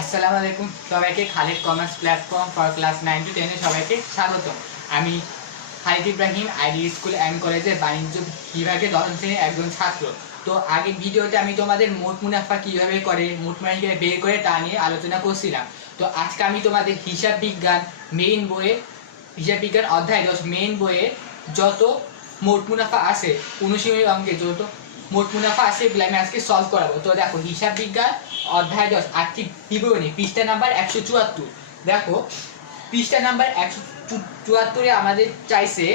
আসসালামু আলাইকুম সবাইকে Khalid commerce platform for class 9 to 10 এ সবাইকে স্বাগতম। আমি Khalid Ibrahim ID school and কলেজের বাণিজ্য বিভাগে 10ম শ্রেণীর একজন ছাত্র। তো আগের ভিডিওতে আমি তোমাদের মোট মুনাফা কীভাবে করে, মোট মুনাফা কীভাবে বের করে তা নিয়ে আলোচনা করছিলাম। তো আজকে আমি তোমাদের হিসাব বিজ্ঞান মেইন বইয়ে, হিসাব বিজ্ঞান অধ্যায় 10 মেইন বইয়ে যত মোট মুনাফা আছে, অনুশীলনী অঙ্কে যত মোট মুনাফা আছে এগুলো আমি আজকে সলভ করাবো। তো দেখো, হিসাব বিজ্ঞান অধ্যায় 10 আর্থিক বিবরণী পৃষ্ঠা নাম্বার 174। দেখো, পৃষ্ঠা নাম্বার 174-এ আমাদের চাইছে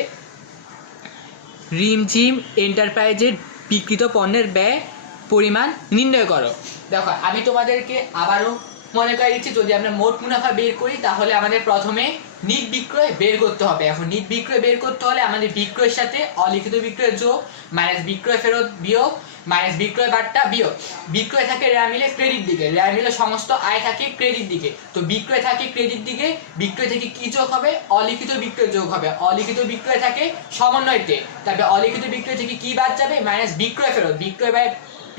রিমঝিম এন্টারপ্রাইজের বিক্রিত পণ্যের ব্যয় পরিমাণ নির্ণয় করো। দেখো, আমি তোমাদেরকে আবারও মনে করে দিচ্ছি, যদি আমরা মোট মুনাফা বের করি তাহলে আমাদের প্রথমে নিট বিক্রয় বের করতে হবে। এখন নিট বিক্রয় বের করতে হলে আমাদের বিক্রয়ের সাথে অলিখিত বিক্রয় যোগ মাইনাস বিক্রয় ফেরত বিয়োগ মাইনাস বিক্রয় বার্তা বিয়োগ। বিক্রয় থাকে রেয়া মিলে ক্রেডিট দিকে, রেয়া মিলে সমস্ত আয় থাকে ক্রেডিট দিকে। তো বিক্রয় থাকে ক্রেডিট দিকে, বিক্রয় থেকে কি যোগ হবে? অলিখিত বিক্রয় যোগ হবে। অলিখিত বিক্রয় থাকে সমন্বয়তে, তারপরে অলিখিত বিক্রয় থেকে কি বাদ যাবে? মাইনাস বিক্রয় ফেরত।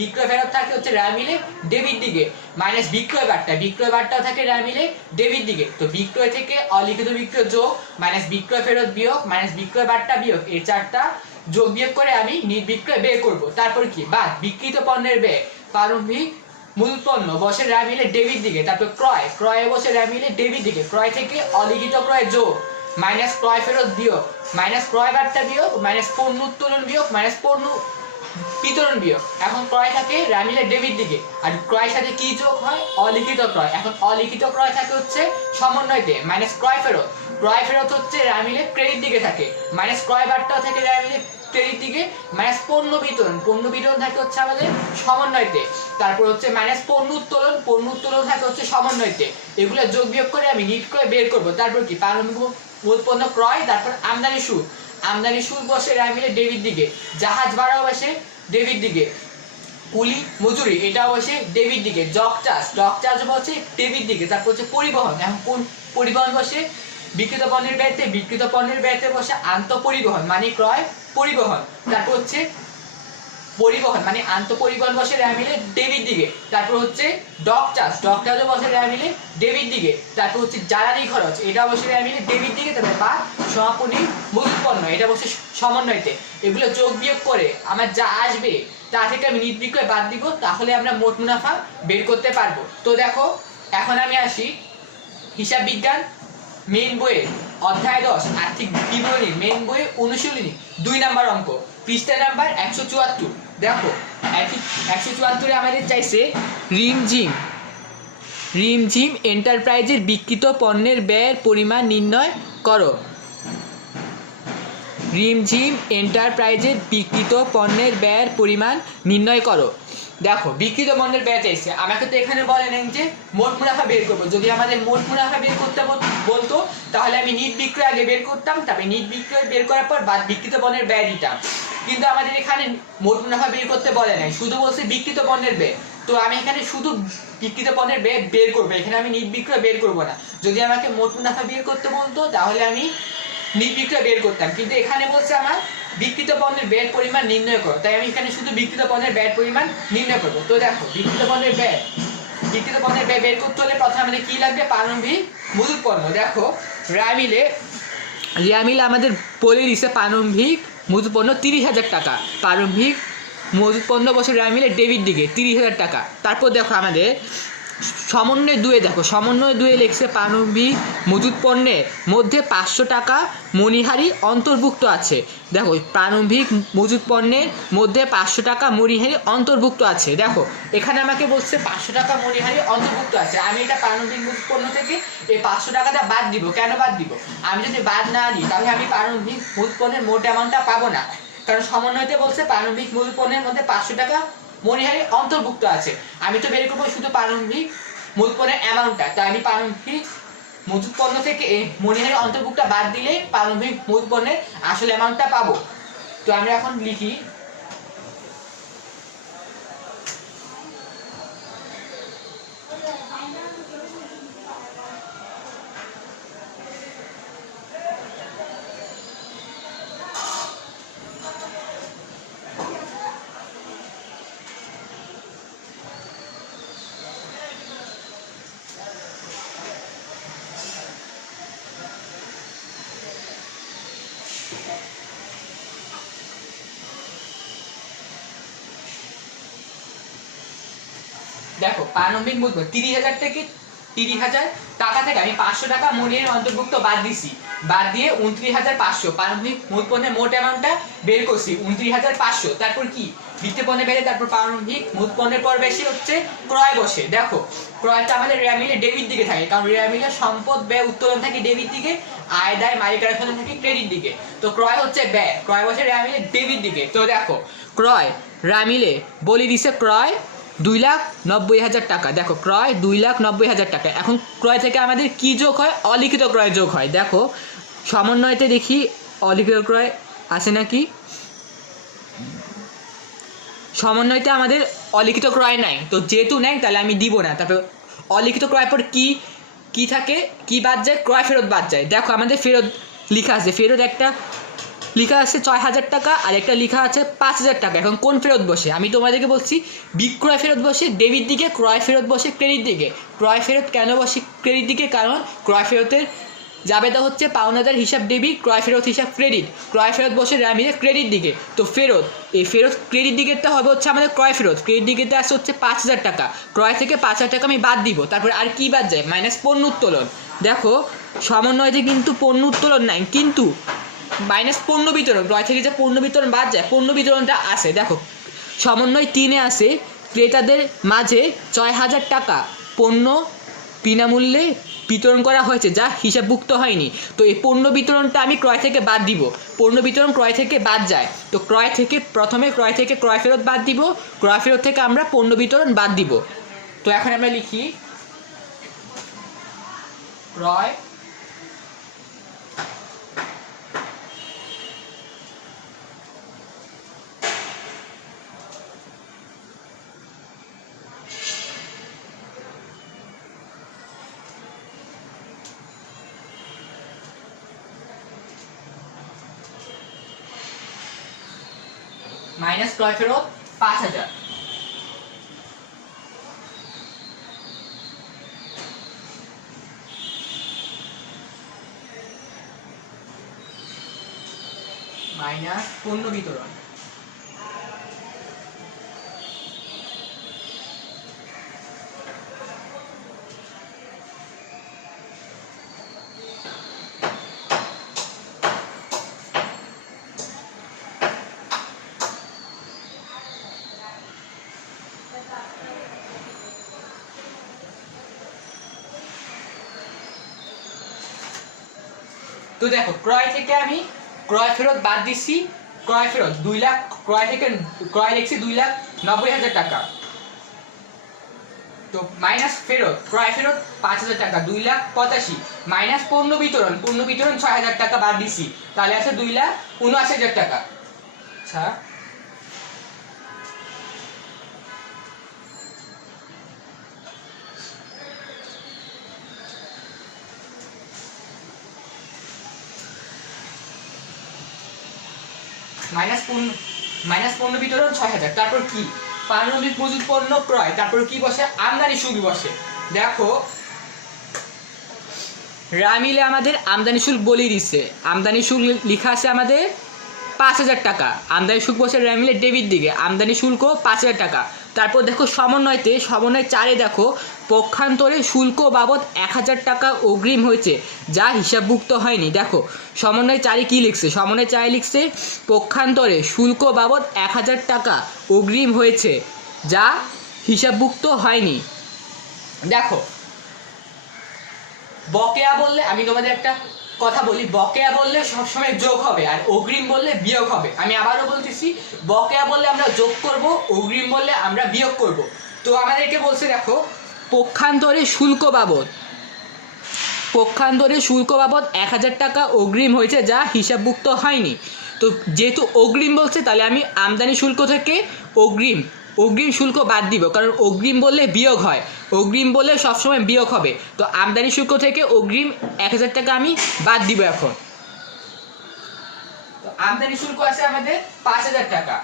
বিক্রয় ফেরত থাকে হচ্ছে রেয়া মিলে ডেবিট দিকে, মাইনাস বিক্রয় বার্তাও থাকে রেয়া মিলে ডেবিট দিকে। তো বিক্রয় থেকে অলিখিত বিক্রয় যোগ মাইনাস বিক্রয় ফেরত বিয়োগ মাইনাস বিক্রয় বার্তা বিয়োগ, এই চারটা যোগ বিয়োগ করে আমি নিট বিক্রয় বের করব। তারপর কি? বাদ বিক্রিত পণ্যের ব্যয় প্রারম্ভিক মূল পণ্য বসে রেয়া মিলে ডেবিট দিকে, তারপর ক্রয়ে বসে রেয়া মিলে ডেবিট দিকে। ক্রয় থেকে অলিখিত ক্রয় যোগ মাইনাস ক্রয় ফেরত বিয়োগ মাইনাস ক্রয় বার্তা বিয়োগ মাইনাস পণ্য উত্তোলন বিয়োগ মাইনাস পণ্য বিতরণ বিয়োগ। এখন ক্রয় থাকে রেয়া মিলে ডেবিট দিকে, আর ক্রয়ের সাথে কি যোগ হয়? অলিখিত ক্রয়। এখন অলিখিত ক্রয় থাকে হচ্ছে সমন্বয়তে, মাইনাস ক্রয় ফেরত হচ্ছে রেয়া মিলে ক্রেডিট দিকে থাকে, মাইনাস ক্রয় বার্তাও থাকে রেয়া মিলে ক্রেডিট দিকে, মাইনাস পণ্য বিতরণ থাকে হচ্ছে আমাদের সমন্বয়তে। তারপর হচ্ছে মাইনাস পণ্য উত্তোলন থাকে হচ্ছে সমন্বয়তে। এগুলো যোগ বিয়োগ করে আমি নিট ক্রয় বের করব। তারপর কি? প্রারম্ভিক উৎপন্ন ক্রয়, তারপর আমদানি শুল্ক বসে রেয়া মিলে ডেবিট দিকে, জাহাজ ভাড়াও বসে ডেবিট দিকে, কুলি মজুরি এটাও বসে ডেবিট দিকে, ডক চার্জ বসে ডেবিট দিকে। তারপর হচ্ছে পরিবহন। এখন কোন পরিবহন বসে? বিক্রিত পণ্যের ব্যয়তে বসে আন্তঃপরিবহন মানে ক্রয় পরিবহন। তারপর হচ্ছে পরিবহন মানে আন্তঃপরিবহন বসে রেয়া মিলে ডেবিট দিকে। তারপর হচ্ছে ডক চার্জও বসে রেয়া মিলে ডেবিট দিকে। তারপর হচ্ছে জ্বালানি খরচ, এটা বসে রেয়া মিলে ডেবিট দিকে। তারপরে বা সমাপনী মূল পণ্য, এটা বসে সমন্বয়তে। এগুলো যোগ বিয়োগ করে আমার যা আসবে তা থেকে আমি নিট বিক্রয় বাদ দিব, তাহলে আমরা মোট মুনাফা বের করতে পারবো। তো দেখো, এখন আমি আসি হিসাব বিজ্ঞান মেইন বইয়ের অধ্যায় 10 আর্থিক বিবরণী মেইন বইয়ের অনুশীলনী 2 নাম্বার অঙ্ক, পৃষ্ঠা নাম্বার 174। দেখো, 174-এ আমাদের চাইছে রিমঝিম এন্টারপ্রাইজের বিক্রিত পণ্যের ব্যয়ের পরিমাণ নির্ণয় করো। রিমঝিম এন্টারপ্রাইজের বিক্রিত পণ্যের ব্যয়ের পরিমাণ নির্ণয় করো। দেখো, বিক্রিত পণ্যের ব্যয় চাইছে, আমাকে তো এখানে বলে নেন যে মোট মুনাফা বের করবো। যদি আমাদের মোট মুনাফা বের করতে বলতো তাহলে আমি নিট বিক্রয় আগে বের করতাম, তারপরে নিট বিক্রয় বের করার পর বাদ বিক্রিত পণ্যের ব্যয় দিতাম। কিন্তু আমাদের এখানে মোট মুনাফা বের করতে বলে নাই, শুধু বলছে বিক্রিত পণ্যের ব্যয়। তো আমি এখানে শুধু বিক্রিত পণ্যের ব্যয় বের করবো, এখানে আমি নিট বিক্রয় বের করবো না। যদি আমাকে মোট মুনাফা বের করতে বলতো তাহলে আমি নিট বিক্রয় বের করতাম, কিন্তু এখানে বলছে আমার বিক্রিত পণ্যের ব্যয়ের পরিমাণ নির্ণয় করো, তাই আমি এখানে শুধু বিক্রিত পণ্যের ব্যয়ের পরিমাণ নির্ণয় করবো। তো দেখো, বিক্রিত পণ্যের ব্যয় বের করতে হলে প্রথমে আমাদের কি লাগবে? প্রারম্ভিক মজুত পণ্য। দেখো, রেয়া মিলে আমাদের বলে দিচ্ছে প্রারম্ভিক মজুত পণ্য 30,000 টাকা। প্রারম্ভিক মজুত পণ্য বছর রেয়া মিলে ডেবিট দিকে 30,000 টাকা। তারপর দেখো আমাদের সমন্বয় 2 লিখছে প্রারম্ভিক মজুত পণ্যের মধ্যে 500 টাকা মণিহারি অন্তর্ভুক্ত আছে। দেখো, প্রারম্ভিক মজুত পণ্যের মধ্যে 500 টাকা মণিহারি অন্তর্ভুক্ত আছে। দেখো, এখানে আমাকে বলছে 500 টাকা মণিহারি অন্তর্ভুক্ত আছে। আমি এটা প্রারম্ভিক মজুত পণ্য থেকে এই 500 টাকাটা বাদ দিব। কেন বাদ দিব? আমি যদি বাদ না দিই তাহলে আমি প্রারম্ভিক মজুত পণ্যের মোট অ্যামাউন্টটা পাবো না, কারণ সমন্বয়তে বলছে প্রারম্ভিক মজুত পণ্যের মধ্যে 500 টাকা মণিহারি অন্তর্ভুক্ত আছে। আমি তো বের করবো শুধু প্রারম্ভিক মজুত পণ্যের অ্যামাউন্টটা, তাই আমি প্রারম্ভিক মজুত পণ্য থেকে মণিহারি অন্তর্ভুক্তটা বাদ দিলে প্রারম্ভিক মজুত পণ্যের আসল অ্যামাউন্টটা পাবো। তো আমরা এখন লিখি দেখো প্রারম্ভিক মূলধন 30,000 থেকে 30,000 টাকা থেকে আমি 500 টাকা মূল্যের অন্তর্ভুক্ত বাদ দিছি, বাদ দিয়ে 29,500 প্রারম্ভিক মূল পণ্যের মোট অ্যামাউন্টটা বের করছি 29,500। তারপর কি দ্বিতীয় পণ্যে বেড়ে তারপর প্রারম্ভিক মূল পণ্যের পর বেশি হচ্ছে ক্রয় বসে। দেখো ক্রয়টা আমাদের রেয়া মিলে ডেবিট দিকে থাকে, কারণ রেয়া মিলে সম্পদ ব্যয় উত্তোলন থাকে ডেবিট দিকে, আয় দায় মালিকানা সঞ্চয় থাকে ক্রেডিট দিকে। তো ক্রয় হচ্ছে ব্যয়, ক্রয় বসে রেয়া মিলে ডেবিট দিকে। তো দেখো ক্রয় রেয়া মিলে বলি দিছে ক্রয় 2,90,000 টাকা। দেখো ক্রয় 2,90,000 টাকা। এখন ক্রয় থেকে আমাদের কি যোগ হয়? অলিখিত ক্রয় যোগ হয়। দেখো সমন্বয়তে দেখি অলিখিত ক্রয় আছে নাকি। সমন্বয়তে আমাদের অলিখিত ক্রয় নাই, তো যেহেতু নাই তাহলে আমি দিব না। তারপর অলিখিত ক্রয় পর কি থাকে, কি বাদ যায়? ক্রয় ফেরত বাদ যায়। দেখো আমাদের ফেরত লেখা আছে, ফেরত একটা লেখা আছে 6,000 টাকা আর একটা লেখা আছে 5,000 টাকা। এখন কোন ফেরত বসে? আমি তোমাদেরকে বলছি বিক্রয় ফেরত বসে ডেবিট দিকে, ক্রয় ফেরত বসে ক্রেডিট দিকে। ক্রয় ফেরত কেন বসে ক্রেডিট দিকে? কারণ ক্রয় ফেরতের জাবেদা হচ্ছে পাওনাদার হিসাব ডেবিট, ক্রয় ফেরত হিসাব ক্রেডিট। ক্রয় ফেরত বসে র্যামিলে ক্রেডিট দিকে। তো ফেরত, এই ফেরত ক্রেডিট দিকেরটা হবে হচ্ছে আমাদের ক্রয় ফেরত। ক্রেডিট দিকেতে আসছে হচ্ছে 5,000 টাকা। ক্রয় থেকে 5,000 টাকা আমি বাদ দিব। তারপরে আর কি বাদ যায়? মাইনাস পণ্য উত্তোলন। দেখো সমন্বয়তে কিন্তু পণ্য উত্তোলন নাই, কিন্তু মাইনাস পণ্য বিতরণ, ক্রয় থেকে যে পণ্য বিতরণ বাদ যায়, পণ্য বিতরণটা আসে। দেখো সমন্বয় 3-এ আসে ক্রেতাদের মাঝে 6,000 টাকা পণ্য বিনামূল্যে বিতরণ করা হয়েছে যা হিসাবভুক্ত হয়নি। তো এই পণ্য বিতরণটা আমি ক্রয় থেকে বাদ দিব। পণ্য বিতরণ ক্রয় থেকে বাদ যায়, তো ক্রয় থেকে প্রথমে ক্রয় থেকে ক্রয় ফেরত বাদ দিব, ক্রয় ফেরত থেকে আমরা পণ্য বিতরণ বাদ দিব। তো এখন আমরা লিখি ক্রয় মাইনাস ক্রয় ফেরত 5,000। মাইনাস পণ্য বিতরণ। তো দেখো ক্রয় থেকে আমি ক্রয় ফেরত বাদ দিচ্ছি, ক্রয় ফেরত 2 লাখ, ক্রয় থেকে ক্রয় লিখছি 2,90,000 টাকা। তো মাইনাস ফেরত, ক্রয় ফেরত 5,000 টাকা, 2,85,000 মাইনাস পণ্য বিতরণ, পণ্য বিতরণ 6,000 টাকা বাদ দিচ্ছি, তাহলে আছে 2,79,000 টাকা। আচ্ছা মাইনাস পণ্য বিতরণ 6,000। তারপর কি? প্রারম্ভিক মজুত পণ্য ক্রয়, তারপর কি বসে? আমদানি শুল্ক বসে। দেখো রামিলে আমাদের আমদানি শুল্ক বলেই দিচ্ছে, আমদানি শুল্ক লেখা আছে আমাদের 5,000 টাকা। আমদানি শুল্ক বসে রামিলে ডেবিট দিকে, আমদানি শুল্ক 5,000 টাকা। তারপর দেখো সমন্বয় 4-এ দেখো পক্ষান্তরে শুল্ক বাবদ 1,000 টাকা অগ্রিম হয়েছে যা হিসাবভুক্ত হয়নি। দেখো সমন্বয় 4-এ কি লিখছে? সমন্বয় 4-এ লিখছে পক্ষান্তরে শুল্ক বাবদ 1,000 টাকা অগ্রিম হয়েছে যা হিসাবভুক্ত হয়নি। দেখো বকেয়া বললে, আমি তোমাদের একটা কথা বলি, বকেয়া বললে সবসময় যোগ হবে আর অগ্রিম বললে বিয়োগ হবে। আমি আবারও বলতেছি, বকেয়া বললে আমরা যোগ করব, অগ্রিম বললে আমরা বিয়োগ করব। তো আমাদেরকে বলছে দেখো পক্ষান্তরে শুল্ক বাবদ 1,000 টাকা অগ্রিম হয়েছে যা হিসাবভুক্ত হয়নি। তো যেহেতু অগ্রিম বলছে তাহলে আমি আমদানি শুল্ক থেকে অগ্রিম শুল্ক বাদ দিব, কারণ অগ্রিম বললে বিয়োগ হয়, অগ্রিম বললে সবসময় বিয়োগ হবে। তো আমদানি শুল্ক থেকে অগ্রিম 1,000 টাকা আমি বাদ দিব। এখন তো আমদানি শুল্ক আছে আমাদের 5,000 টাকা।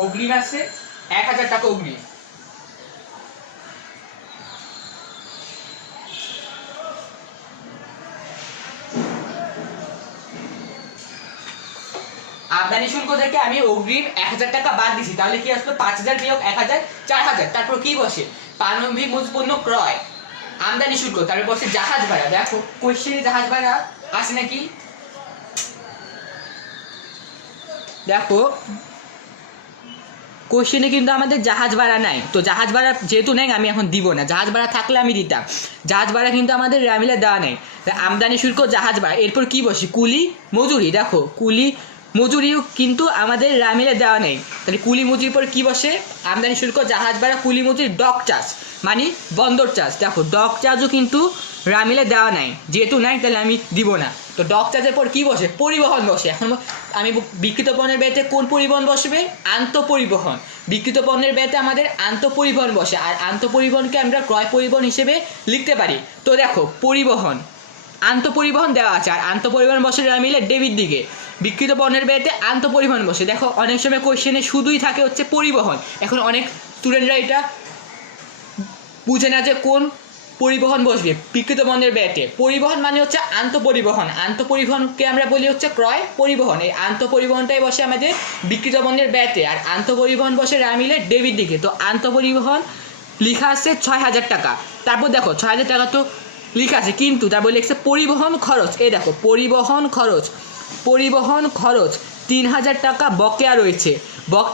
অগ্রিম আছে 1000 টাকা অগ্রিম। আমদানি শুল্ক থেকে আমি অগ্রিম 1000 টাকা বাদ দিছি, তাহলে কি আসলো 5000 বিয়োগ 1000 4000। তারপর কি বসে পারমাণবিক মজুত পণ্য ক্রয় আমদানি শুল্ক, তারপর বসে জাহাজ ভাড়া। দেখো কোশ্চেনে জাহাজ ভাড়া আছে নাকি, দেখো কোশ্চেনে কিন্তু আমাদের জাহাজ ভাড়া নাই, তো জাহাজ ভাড়া যেহেতু নেই আমি এখন দিব না, জাহাজ ভাড়া থাকলে আমি দিতাম। জাহাজ ভাড়া কিন্তু আমাদের র্যামিলে দেওয়া নেই। আমদানি শুল্ক জাহাজ ভাড়া, এরপর কি বসে কুলি মজুরি। দেখো কুলি মজুরিও কিন্তু আমাদের র্যামিলে দেওয়া নেই, তাহলে কুলি মজুরির পর কি বসে আমদানি শুল্ক জাহাজ ভাড়া কুলি মজুরি ডক চার্জ মানে বন্দর চার্জ। দেখো ডক চার্জও কিন্তু রামিলে দেওয়া নাই, যেহেতু নাই তাহলে আমি দিব না। তো ডক চার্জের পর কি বসে পরিবহন বসে। এখন আমি বিক্রিত পণ্যের ব্যয়তে কোন পরিবহন বসবে আন্তঃপরিবহন। বিক্রিত পণ্যের ব্যয়তে আমাদের আন্তঃপরিবহন বসে, আর আন্তঃপরিবহনকে আমরা ক্রয় পরিবহন হিসেবে লিখতে পারি। তো দেখো পরিবহন আন্তঃপরিবহন দেওয়া আছে, আর আন্তঃপরিবহন বসে রামিলে ডেবিট দিকে। বিক্রিত পণ্যের ব্যয়তে আন্তঃপরিবহন বসে। দেখো অনেক সময় কোশ্চেনে শুধুই থাকে হচ্ছে পরিবহন, এখন অনেক স্টুডেন্টরা এটা বুঝে না যে কোন পরিবহন বসবে বিক্রিত পণ্যের ব্যয়তে। পরিবহন মানে হচ্ছে আন্তঃপরিবহন, আন্তঃপরিবহনকে আমরা বলি হচ্ছে ক্রয় পরিবহন। এই আন্তঃপরিবহনটাই বসে আমাদের বিক্রিত পণ্যের ব্যয়তে, আর আন্তঃপরিবহন বসে রামিলে ডেবিট দিকে। তো আন্তঃপরিবহন লেখা আছে 6000 টাকা। তারপর দেখো 6000 টাকা তো লেখা আছে, কিন্তু তারপর লিখছে পরিবহন খরচ। এই দেখো পরিবহন খরচ, পরিবহন খরচ 3000 টাকা বকেয়া রয়েছে।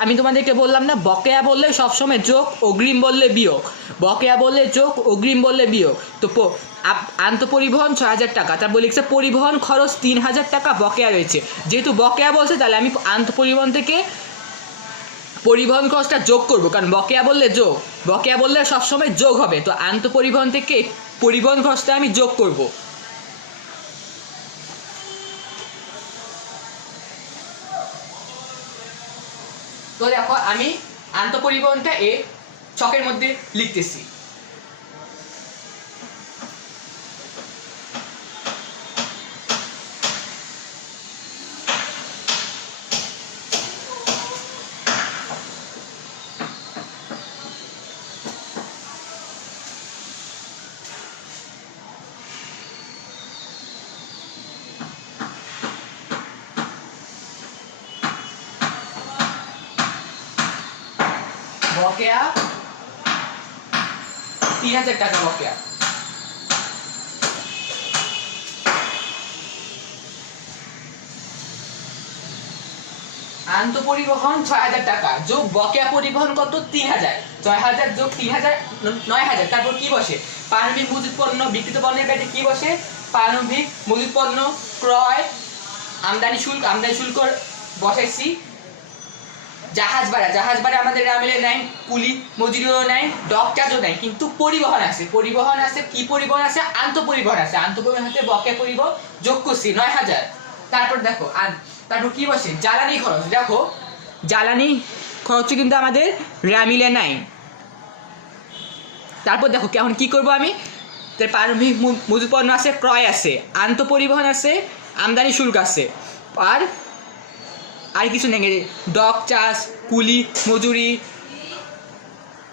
আমি তোমাদেরকে বললাম না বকেয়া বললে সবসময় যোগ, অগ্রিম বললে বিয়োগ। বকেয়া বললে যোগ, অগ্রিম বললে বিয়োগ। তো আন্তঃপরিবহন 6000 টাকা, তারপর লিখছে পরিবহন খরচ 3000 টাকা বকেয়া রয়েছে। যেহেতু বকেয়া বলছে তাহলে আমি আন্তঃপরিবহন থেকে পরিবহন খরচটা যোগ করব, কারণ বকেয়া বললে যোগ, বকেয়া বললে সবসময় যোগ হবে। তো আন্তঃপরিবহন থেকে পরিবহন খরচটা আমি যোগ করব। তো দেখো আমি আন্তঃপরিবহনটা এ ছকের মধ্যে লিখতেছি। বকেয়া 3000 টাকা বকেয়া। আন্তঃপরিবহন 6000 টাকা যোগ বকেয়া পরিবহন কত 3000, 6000 যোগ 3000 9000। তারপর কি বসে পারমাণবিক মজুত পণ্য বিক্রিত পণ্যের ব্যয়তে কি বসে পারমাণবিক মজুত পণ্য ক্রয় আমদানি শুল্ক, আমদানি শুল্ক বসাইছি। জাহাজ ভাড়া, জাহাজ ভাড়া আমাদের রামিলে নাই, কুলি মজুরিও নাই, ডক চার্জও নাই, কিন্তু পরিবহন আছে। পরিবহন আছে, কি পরিবহন আছে আন্তঃপরিবহন আছে। আন্তঃপরিবহন হাতে বকেয়া পরিবহন যোগ করছি 9000। তারপর দেখো আর তারপর কি বসে জ্বালানি খরচ। দেখো জ্বালানি খরচ কিন্তু আমাদের রামিলে নাই। তারপর দেখো এখন কি করব আমি, পারমাণবিক মজুত পণ্য আছে, ক্রয় আছে, আন্তঃপরিবহন আছে, আমদানি শুল্ক আছে, আর কিছু নেই। ডক চার্জ, কুলি মজুরি,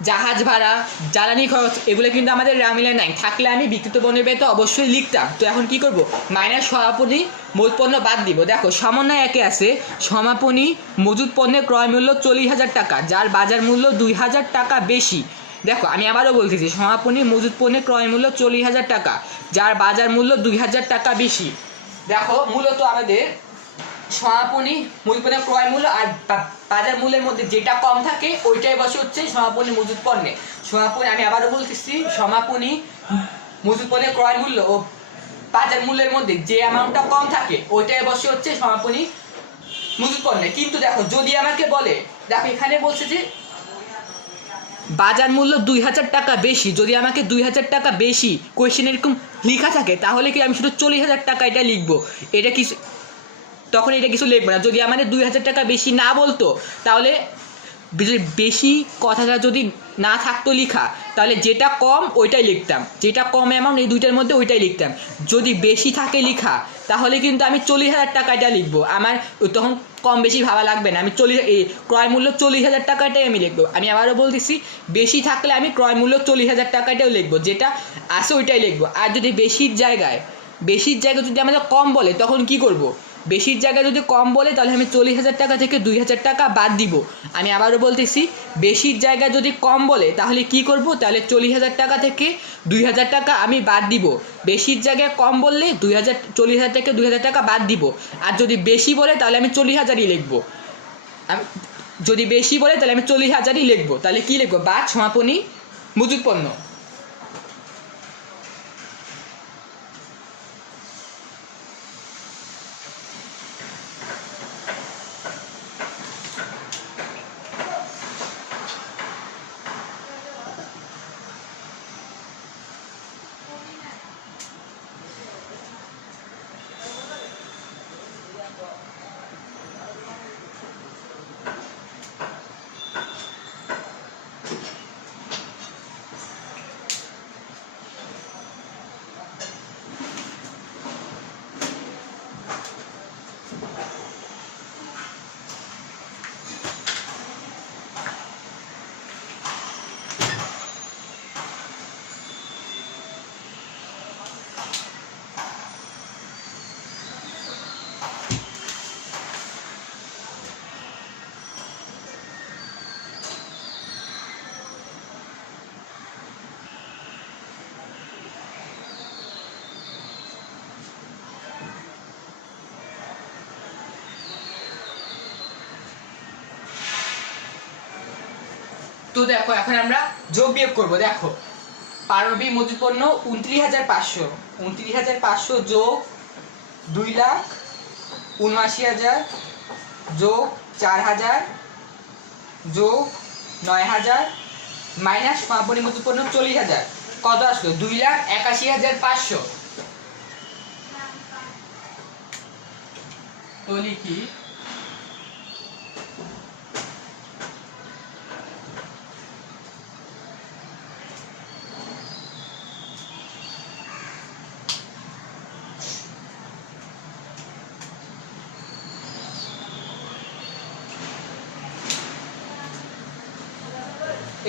জাহাজ ভাড়া, জ্বালানি খরচ এগুলো কিন্তু আমাদের রামিলে নাই। থাকলে আমি বিক্রিত পণ্যের ব্যয় তো অবশ্যই লিখতাম। তো এখন কি করব মাইনাস সমাপনী মজুত পণ্য বাদ দিব। দেখো সমন্বয় একে আছে সমাপনী মজুত পণ্যের ক্রয় মূল্য 40000 টাকা, যার বাজার মূল্য 2000 টাকা বেশি। দেখো আমি আবারও বলতেছি সমাপনী মজুত পণ্যের ক্রয় মূল্য 40000 টাকা, যার বাজার মূল্য 2000 টাকা বেশি। দেখো মূলত আমাদের সমাপনী মজুত পণ্যের ক্রয় মূল্য আর বাজার মূল্যের মধ্যে যেটা কম থাকে ওইটাই বসে হচ্ছে সমাপনী মজুত পণ্যে। সমাপনী আমি আবারও বলতেছি সমাপনী মজুত পণ্যের ক্রয় মূল্য ও বাজার মূল্যের মধ্যে যে অ্যামাউন্টটা কম থাকে ওইটাই বসে হচ্ছে সমাপনী মজুত পণ্যে। কিন্তু দেখো যদি আমাকে বলে, দেখো এখানে বলছে যে বাজার মূল্য 2000 টাকা বেশি, যদি আমাকে 2000 টাকা বেশি কোয়েশ্চেন এরকম লেখা থাকে তাহলে কি আমি শুধু 40000 টাকা এটা লিখবো, এটা কি তখন এটা কিছু লিখবো না। যদি আমাদের 2000 টাকা বেশি না বলতো তাহলে বেশি কথাটা যদি না থাকতো লেখা তাহলে যেটা কম ওইটাই লিখতাম, যেটা কম অ্যামাউন্ট এই দুইটার মধ্যে ওইটাই লিখতাম। যদি বেশি থাকে লেখা তাহলে কিন্তু আমি 40,000 টাকাটা লিখবো। আমার তখন কম বেশি ভাবা লাগবে না, আমি ক্রয় মূল্য 40,000 টাকাটাই আমি লিখবো। আমি আবারও বলতেছি, বেশি থাকলে আমি ক্রয় মূল্য 40,000 টাকাটাও লিখবো, যেটা আছে ওইটাই লিখবো। আর যদি বেশির জায়গায় যদি আমাদের কম বলে তখন কি করব? বেশির জায়গায় যদি কম বলে তাহলে আমি 40,000 টাকা থেকে 2,000 টাকা বাদ দিব। আমি আবারও বলতেছি, বেশির জায়গায় যদি কম বলে তাহলে কি করব? তাহলে 40,000 টাকা থেকে 2,000 টাকা আমি বাদ দিব। বেশির জায়গায় কম বললে 40,000 থেকে 2,000 টাকা বাদ দিব। আর যদি বেশি বলে তাহলে আমি 40,000ই লিখবো। আমি যদি বেশি বলে তাহলে আমি 40,000ই লিখবো। তাহলে কি লিখবো? বাদ সমাপনী মজুত পণ্য। তো দেখো এখন আমরা যোগ বিয়োগ করবো। দেখো, পারমাণবিক মজুত পণ্য 29,500, 29,500 যোগ 2,79,000 যোগ 4,000 যোগ 9,000 মাইনাস পারমাণবিক মজুত পণ্য 40,000, কত আসলো? 2,81,500। তো লিখি,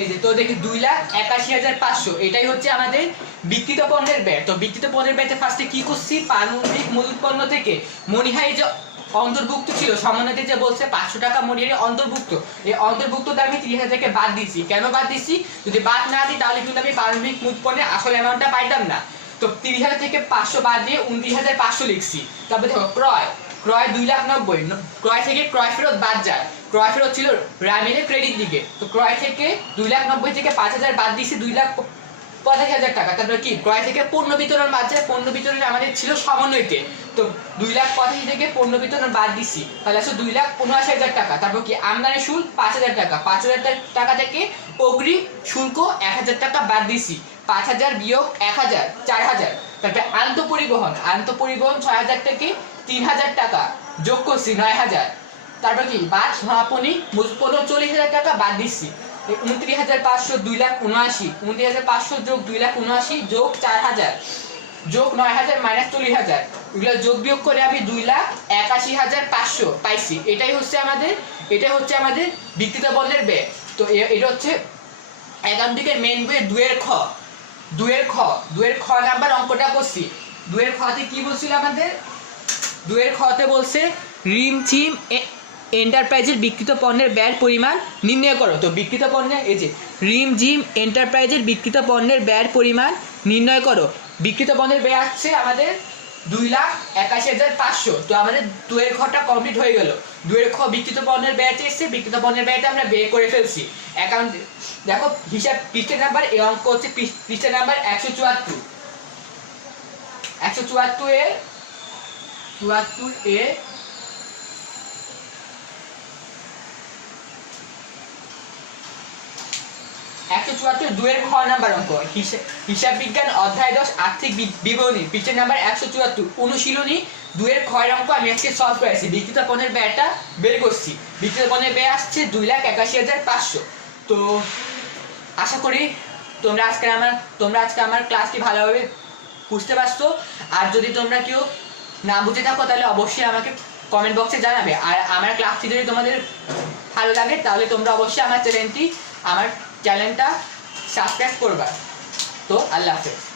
এই যে তো দেখি 2,81,500 এটাই হচ্ছে আমাদের বিক্রিত পণ্যের ব্যয়। তো বিক্রিত পণ্যের ব্যয়তে ফার্স্টে কি করছি? পারমাণবিক মজুত পণ্য থেকে মণিহারি যে অন্তর্ভুক্ত ছিল, সমন্বয়তে যে বলছে 500 টাকা মণিহারি অন্তর্ভুক্ত, এই অন্তর্ভুক্তটা আমি 30,000 থেকে বাদ দিছি। কেন বাদ দিছি? যদি বাদ না দিই তাহলে কিন্তু আমি পারমাণবিক মজুত পণ্যের আসল অ্যামাউন্টটা পাইতাম না। তো 30,000 থেকে 500 বাদ দিয়ে 29,500 লিখছি। তারপর দেখো ক্রয় 2,90,000, ক্রয় থেকে ক্রয় ফেরত বাদ যায়। ক্রয় ফেরত ছিল রামিলের ক্রেডিট দিকে। তো ক্রয় থেকে 2,90,000 থেকে 5,000 বাদ দিছি 2,85,000 টাকা। তারপরে কি? ক্রয় থেকে পণ্য বিতরণ বাদ যায়। পণ্য বিতরণ আমাদের ছিল সমন্বয়তে। তো 2,85,000 থেকে পণ্য বিতরণ বাদ দিছি, তাহলে আছে 2,79,000 টাকা। তারপর কি? আমদানি শুল্ক 5,000 টাকা। 5,000 টাকা থেকে অগ্রিম শুল্ক 1,000 টাকা বাদ দিছি। 5,000 বিয়োগ 1,000 4,000। তারপরে আন্তঃপরিবহন 6,000 থেকে 3,000 টাকা যোগ করছি 9,000। তারপর কি? বাদ সমাপনী মজুত পণ্য 40,000 টাকা বাদ দিচ্ছি। 29,500 2,79,000, 29,500 যোগ 2,79,000 যোগ 4,000 যোগ 9,000 মাইনাস 40,000, এগুলো যোগ বিয়োগ করে আমি 2,81,500 পাইছি। এটাই হচ্ছে আমাদের বিক্রিত পণ্যের ব্যয়। তো এটা হচ্ছে অ্যাকাউন্টিংয়ের মেইন বইয়ের 2 এর খ নাম্বার অঙ্কটা করছি। 2 এর খতে কি বলছিল আমাদের? 2 এর খতে বলছে রিমঝিম এন্টারপ্রাইজের বিক্রিত পণ্যের ব্যয়ের পরিমাণ নির্ণয় করো। তো বিক্রিত পণ্যের এই যে রিমঝিম এন্টারপ্রাইজের বিক্রিত পণ্যের ব্যয়ের পরিমাণ নির্ণয় করো। বিক্রিত পণ্যের ব্যয় আসছে আমাদের 2,81,500। তো আমাদের 2 এর খটা কমপ্লিট হয়ে গেল। 2 এর খ বিক্রিত পণ্যের ব্যয়টা এসছে, বিক্রিত পণ্যের ব্যয়টা আমরা বের করে ফেলছি। অ্যাকাউন্ট দেখো হিসাব পৃষ্ঠা নাম্বার, এই অঙ্ক হচ্ছে পৃষ্ঠা নাম্বার 174। 174 এর 2 এর খ নাম্বার অঙ্ক, হিসাব বিজ্ঞান অধ্যায় 10 আর্থিক বিবরণী, পৃষ্ঠা নাম্বার 174, অনুশীলনী 2 এর খ এর অঙ্ক আমি আজকে সলভ করেছি। বিক্রিত পণ্যের ব্যয়টা বের করছি। বিক্রিত পণ্যের ব্যয় আসছে 2,81,500। তো আশা করি তোমরা আজকে আমার ক্লাসটি ভালোভাবে বুঝতে পারছো। আর যদি তোমরা কেউ না বুঝে থাকো তাহলে অবশ্যই আমাকে কমেন্ট বক্সে জানাবে। আর আমার ক্লাসটি যদি তোমাদের ভালো লাগে তাহলে তোমরা অবশ্যই আমার চ্যানেলটা সাবস্ক্রাইব করবা। তো আল্লাহ হাফেজ।